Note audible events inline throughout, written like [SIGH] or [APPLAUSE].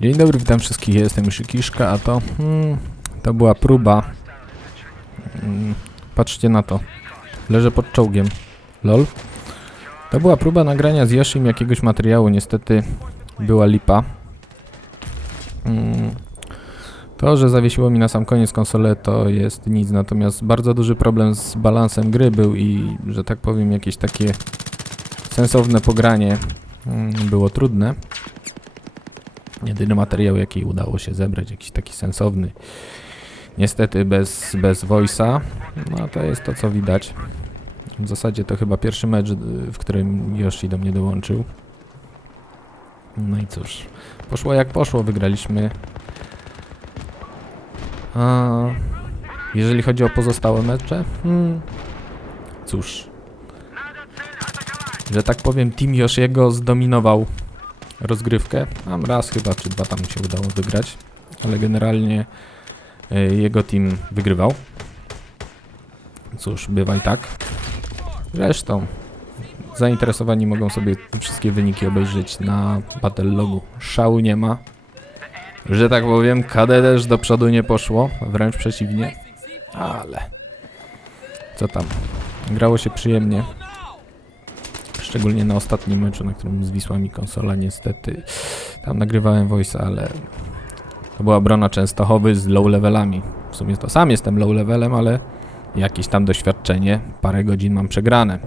Dzień dobry, witam wszystkich, ja jestem Szykiszka, a to... Hmm, to była próba. Mm, patrzcie na to. Leżę pod czołgiem. Lol. To była próba nagrania z Yoshim jakiegoś materiału, niestety była lipa. Mm, to, że zawiesiło mi na sam koniec konsolę to jest nic, natomiast bardzo duży problem z balansem gry był i, że tak powiem, jakieś takie sensowne pogranie mm, było trudne. Jedyny materiał, jaki udało się zebrać, jakiś taki sensowny. Niestety bez, bez voice'a, no to jest to, co widać. W zasadzie to chyba pierwszy mecz, y, w którym Yoshi do mnie dołączył. No i cóż, poszło jak poszło, wygraliśmy. A jeżeli chodzi o pozostałe mecze, hmm, cóż, że tak powiem, Team Yoshiego zdominował rozgrywkę. Tam raz chyba, czy dwa tam się udało wygrać, ale generalnie y, jego team wygrywał. Cóż, bywa i tak. Zresztą, zainteresowani mogą sobie wszystkie wyniki obejrzeć na Battle Logu. Szału nie ma. Że tak powiem, KD też do przodu nie poszło, wręcz przeciwnie. Ale... Co tam? Grało się przyjemnie. Szczególnie na ostatnim meczu, na którym zwisła mi konsola, niestety. Tam nagrywałem voice, ale to była obrona Częstochowy z low levelami. W sumie to sam jestem low levelem, ale jakieś tam doświadczenie, parę godzin mam przegrane.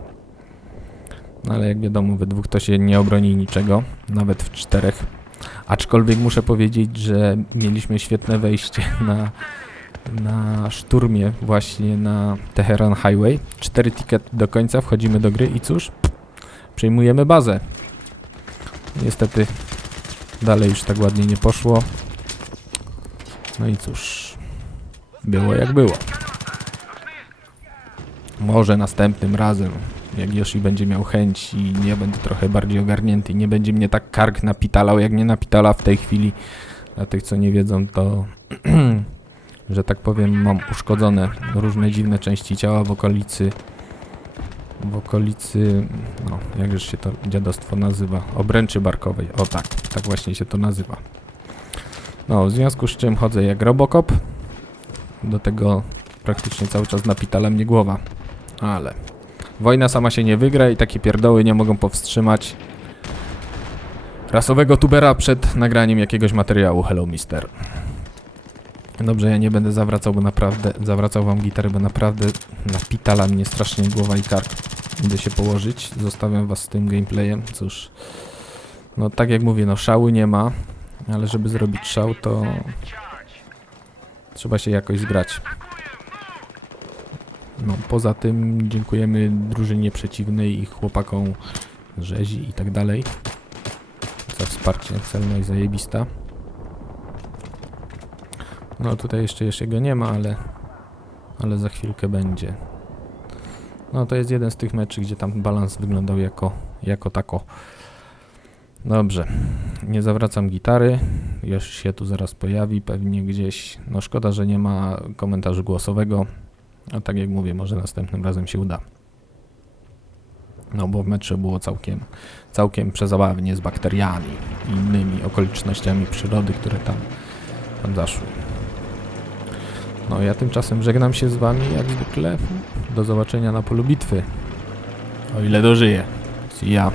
No ale jak wiadomo, we dwóch to się nie obroni niczego, nawet w czterech. Aczkolwiek muszę powiedzieć, że mieliśmy świetne wejście [LAUGHS] na, na szturmie właśnie na Teheran Highway. Cztery tickety do końca, wchodzimy do gry i cóż, przejmujemy bazę. Niestety dalej już tak ładnie nie poszło. No i cóż, było jak było. Może następnym razem, jak Yoshi będzie miał chęć i nie będę trochę bardziej ogarnięty nie będzie mnie tak kark napitalał, jak mnie napitala w tej chwili. Dla tych, co nie wiedzą, to, [CLEARS THROAT] że tak powiem, mam uszkodzone różne dziwne części ciała w okolicy w okolicy, no, jakżeż się to dziadostwo nazywa, obręczy barkowej. O tak, tak właśnie się to nazywa. No, w związku z czym chodzę jak Robocop. Do tego praktycznie cały czas napitala mnie głowa. Ale wojna sama się nie wygra i takie pierdoły nie mogą powstrzymać rasowego tubera przed nagraniem jakiegoś materiału. Hello, mister. Dobrze, ja nie będę zawracał, bo naprawdę, zawracał wam gitarę, bo naprawdę napitala mnie strasznie głowa i kark. Idę się położyć, zostawiam was z tym gameplayem, cóż. No tak jak mówię, no szału nie ma, ale żeby zrobić szał, to trzeba się jakoś zgrać. No, poza tym dziękujemy drużynie przeciwnej i chłopakom rzezi i tak dalej za wsparcie, celność zajebista. No tutaj jeszcze jeszcze go nie ma, ale, ale za chwilkę będzie. No to jest jeden z tych meczy, gdzie tam balans wyglądał jako, jako tako. Dobrze, nie zawracam gitary, już się tu zaraz pojawi, pewnie gdzieś. No szkoda, że nie ma komentarzu głosowego, a tak jak mówię, może następnym razem się uda. No bo w metrze było całkiem, całkiem przezabawnie z bakteriami i innymi okolicznościami przyrody, które tam, tam zaszły. No ja tymczasem żegnam się z wami jak zwykle. Do zobaczenia na polu bitwy. O ile dożyję. See ya.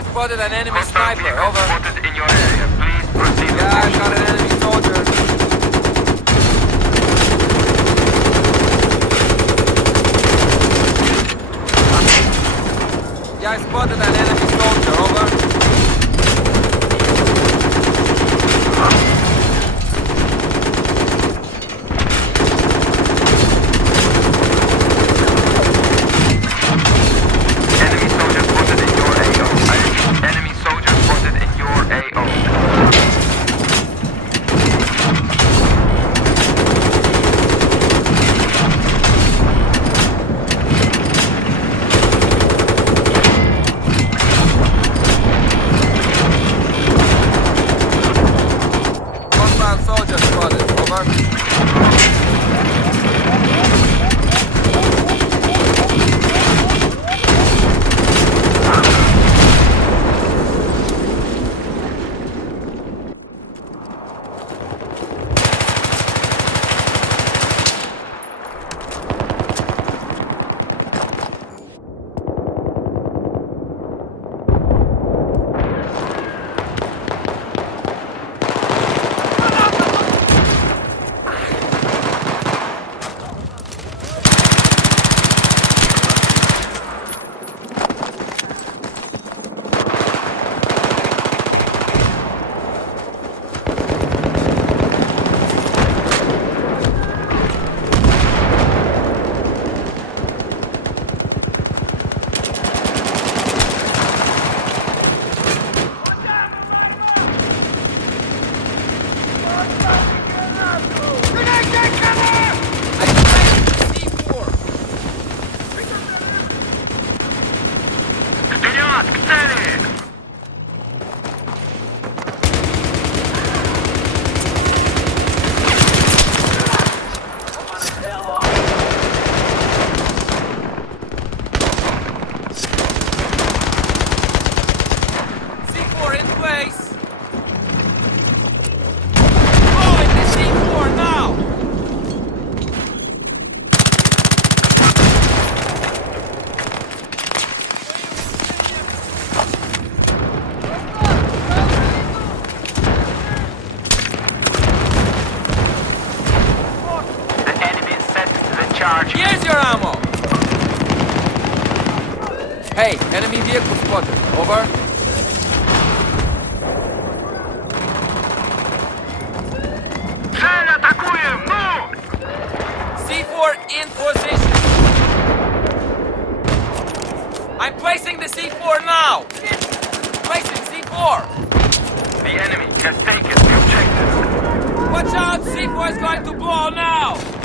I spotted an enemy sniper. Over. spotted in your area. Please proceed. Yeah, I got an enemy soldier. Yeah, I spotted an Hey, enemy vehicle spotted. Over. Цель атакуем! Ну! C4 in position. I'm placing the C4 now. Placing C4. The enemy has taken the objective. Watch out! C4 is going to blow now!